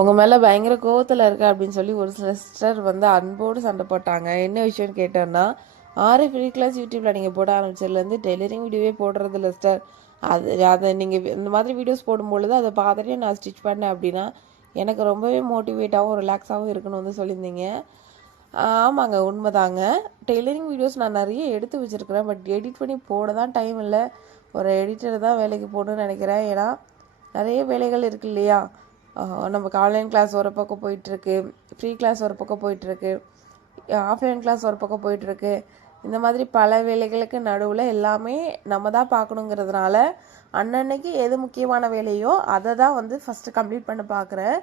உங்கள் மேலே பயங்கர கோவத்தில் இருக்க அப்படின்னு சொல்லி ஒரு சில சிஸ்டர் வந்து அன்போடு சண்டை போட்டாங்க. என்ன விஷயம்னு கேட்டோன்னா, ஆரி ஃப்ரீ கிளாஸ் யூடியூப்பில் நீங்கள் போட ஆரம்பிச்சதுலேருந்து டெய்லரிங் வீடியோவே போடுறது இல்லை சிஸ்டர். அதை நீங்கள் இந்த மாதிரி வீடியோஸ் போடும்பொழுது அதை பார்த்துட்டு நான் ஸ்டிச் பண்ணேன் அப்படின்னா எனக்கு ரொம்பவே மோட்டிவேட்டாகவும் ரிலாக்ஸாகவும் இருக்குன்னு வந்து சொல்லியிருந்தீங்க. ஆமாங்க, உண்மைதாங்க. டெய்லரிங் வீடியோஸ் நான் நிறைய எடுத்து வச்சுருக்கிறேன். பட் எடிட் பண்ணி போட தான் டைம் இல்லை. ஒரு எடிட்டர் தான் வேலைக்கு போகணுன்னு நினைக்கிறேன். ஏன்னா நிறைய வேலைகள் இருக்கு இல்லையா. நமக்கு ஆன்லைன் கிளாஸ் ஒரு பக்கம் போயிட்டுருக்கு, ஃப்ரீ கிளாஸ் ஒரு பக்கம் போயிட்டுருக்கு, ஆஃப்லைன் கிளாஸ் ஒரு பக்கம் போயிட்டுருக்கு. இந்த மாதிரி பல வேலைகளுக்கு நடுவில் எல்லாமே நம்ம தான் பார்க்கணுங்கிறதுனால அன்னன்னைக்கு எது முக்கியமான வேலையோ அதை தான் வந்து ஃபஸ்ட்டு கம்ப்ளீட் பண்ண பார்க்குறேன்.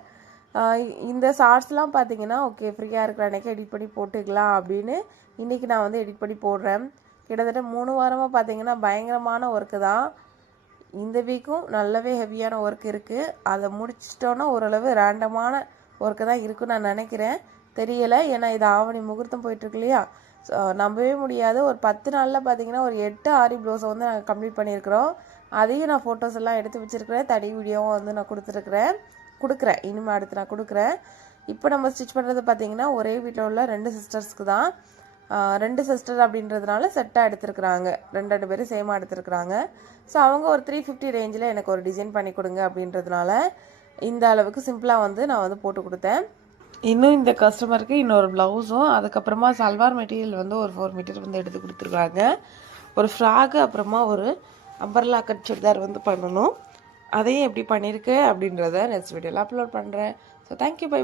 இந்த ஷார்ட்ஸ்லாம் பார்த்தீங்கன்னா ஓகே ஃப்ரீயாக இருக்கிற அன்றைக்கி எடிட் பண்ணி போட்டுக்கலாம் அப்படின்னு இன்றைக்கி நான் வந்து எடிட் பண்ணி போடுறேன். கிட்டத்தட்ட 3 வாரமாக பார்த்தீங்கன்னா பயங்கரமான ஒர்க்கு தான். இந்த வீக்கும் நல்லாவே ஹெவியான ஒர்க் இருக்குது. அதை முடிச்சிட்டோன்னா ஓரளவு ரேண்டமான ஒர்க்கு தான் இருக்குன்னு நான் நினைக்கிறேன். தெரியலை, ஏன்னா இது ஆவணி முகூர்த்தம் போயிட்டுருக்கு இல்லையா. ஸோ நம்பவே முடியாது. ஒரு 10 நாளில் பார்த்தீங்கன்னா ஒரு 8 ஆரி ப்ளவுஸை வந்து நாங்கள் கம்ப்ளீட் பண்ணியிருக்கிறோம். அதையும் நான் ஃபோட்டோஸ் எல்லாம் எடுத்து வச்சுருக்கிறேன். தனி வீடியோவும் வந்து நான் கொடுக்குறேன். இனிமேல் அடுத்து நான் கொடுக்குறேன். இப்போ நம்ம ஸ்டிச் பண்ணுறது பார்த்தீங்கன்னா ஒரே வீட்டில் உள்ள 2 சிஸ்டர்ஸ்க்கு தான். 2 சிஸ்டர் அப்படின்றதுனால செட்டாக எடுத்துருக்குறாங்க. 2 பேரும் சேமாக எடுத்துருக்குறாங்க. ஸோ அவங்க ஒரு 350 ரேஞ்சில் எனக்கு ஒரு டிசைன் பண்ணி கொடுங்க அப்படின்றதுனால இந்த அளவுக்கு சிம்பிளாக வந்து நான் வந்து போட்டு கொடுத்தேன். இன்னும் இந்த கஸ்டமருக்கு இன்னொரு ப்ளவுஸும் அதுக்கப்புறமா சல்வார் மெட்டீரியல் வந்து ஒரு 4 மீட்டர் வந்து எடுத்து கொடுத்துருக்காங்க. ஒரு ஃப்ராக்கு அப்புறமா ஒரு அம்பர்லா கட் சுடிதார் வந்து பண்ணணும். அதையும் எப்படி பண்ணியிருக்கு அப்படின்றத நெக்ஸ்ட் வீடியோவில் அப்லோட் பண்ணுறேன். So thank you, by.